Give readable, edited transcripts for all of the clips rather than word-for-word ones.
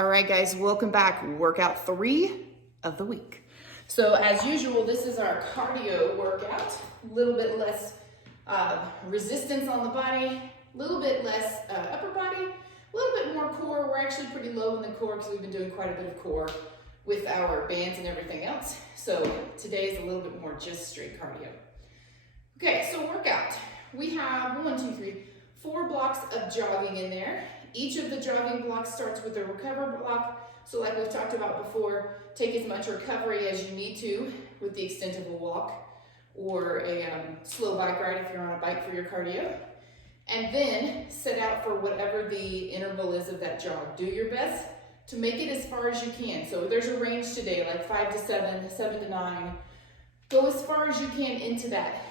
All right, guys, welcome back. Workout 3 of the week. So as usual, this is our cardio workout. A little bit less resistance on the body, a little bit less upper body, a little bit more core. We're actually pretty low in the core because we've been doing quite a bit of core with our bands and everything else. So today is a little bit more just straight cardio. Okay, so workout. We have 4 blocks of jogging in there. Each of the jogging blocks starts with a recover block. So like we've talked about before, take as much recovery as you need to with the extent of a walk or a slow bike ride if you're on a bike for your cardio. And then set out for whatever the interval is of that jog. Do your best to make it as far as you can. So there's a range today, like 5 to 7, 7 to 9. Go as far as you can into that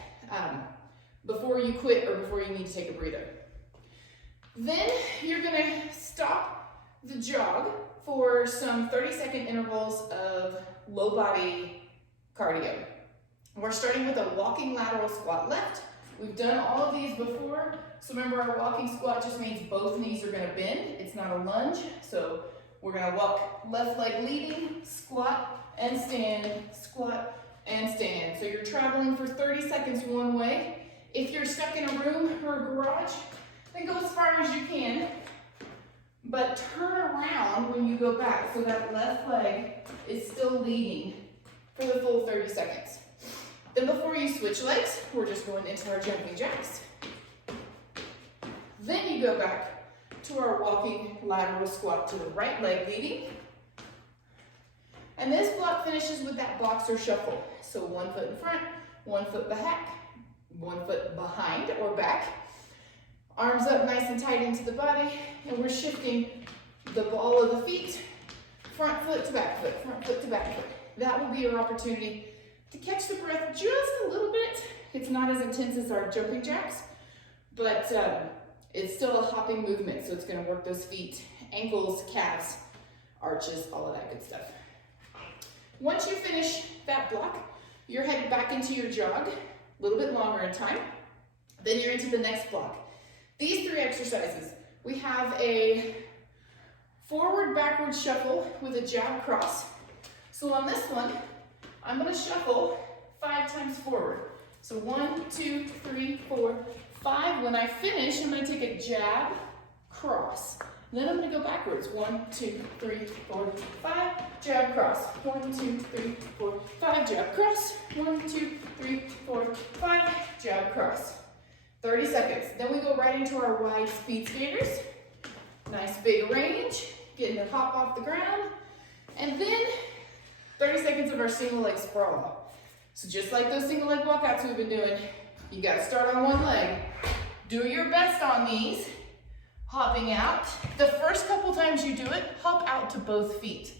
before you quit or before you need to take a breather. Then you're gonna stop the jog for some 30-second intervals of low body cardio. We're starting with a walking lateral squat left. We've done all of these before. So remember, our walking squat just means both knees are gonna bend. It's not a lunge. So we're gonna walk left leg leading, squat and stand, squat and stand. So you're traveling for 30 seconds one way. If you're stuck in a room or a garage, then go as far as you can, but turn around when you go back so that left leg is still leading for the full 30 seconds. Then before you switch legs, we're just going into our jumping jacks. Then you go back to our walking lateral squat to the right leg leading. And this block finishes with that boxer shuffle. So 1 foot in front, 1 foot back, 1 foot behind or back. Arms up nice and tight into the body, and we're shifting the ball of the feet, front foot to back foot, front foot to back foot. That will be your opportunity to catch the breath just a little bit. It's not as intense as our jumping jacks, but it's still a hopping movement, so it's gonna work those feet, ankles, calves, arches, all of that good stuff. Once you finish that block, you're headed back into your jog, a little bit longer in time. Then you're into the next block. These 3 exercises, we have a forward-backward shuffle with a jab cross. So on this one, I'm gonna shuffle 5 times forward. So 1, 2, 3, 4, 5. When I finish, I'm gonna take a jab, cross. Then I'm gonna go backwards. 1, 2, 3, 4, 5, jab, cross. 1, 2, 3, 4, 5, jab, cross. 1, 2, 3, 4, 5, jab, cross. 30 seconds. Then we go right into our wide speed skaters. Nice big range, getting the hop off the ground. And then 30 seconds of our single leg sprawl. So just like those single leg walkouts we've been doing, you gotta start on one leg. Do your best on these, hopping out. The first couple times you do it, hop out to both feet.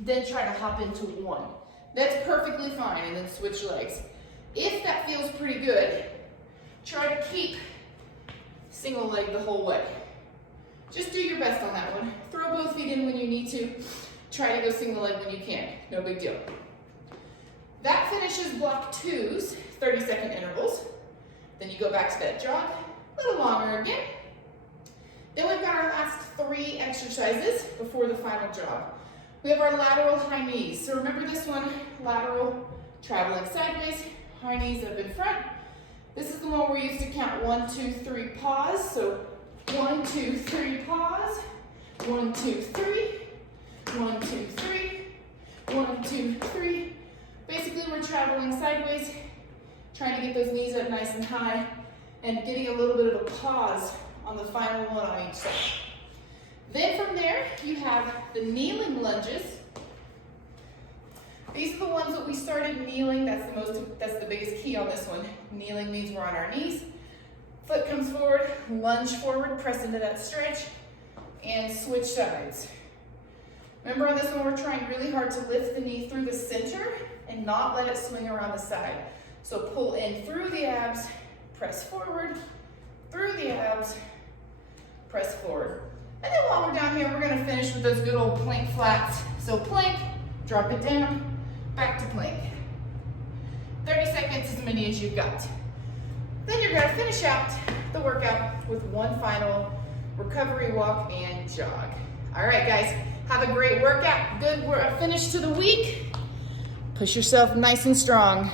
Then try to hop into one. That's perfectly fine, and then switch legs. If that feels pretty good, try to keep single leg the whole way. Just do your best on that one. Throw both feet in when you need to. Try to go single leg when you can. No big deal. That finishes block 2's 30-second intervals. Then you go back to that jog, a little longer again. Then we've got our last 3 exercises before the final jog. We have our lateral high knees. So remember this one, lateral, traveling sideways, high knees up in front. This is the one we're used to count 1, 2, 3, pause. So 1, 2, 3, pause. 1, 2, 3. 1, 2, 3. 1, 2, 3. Basically, we're traveling sideways, trying to get those knees up nice and high, and getting a little bit of a pause on the final one on each side. Then from there, you have the kneeling lunges. These are the ones that we started kneeling. That's the biggest key on this one. Kneeling means we're on our knees. Foot comes forward, lunge forward, press into that stretch, and switch sides. Remember on this one, we're trying really hard to lift the knee through the center and not let it swing around the side. So pull in through the abs, press forward, through the abs, press forward. And then while we're down here, we're gonna finish with those good old plank flats. So plank, drop it down, back to plank. 30 seconds, as many as you've got. Then you're gonna finish out the workout with one final recovery walk and jog. All right, guys, have have a great workout. Good finish to the week. Push yourself nice and strong.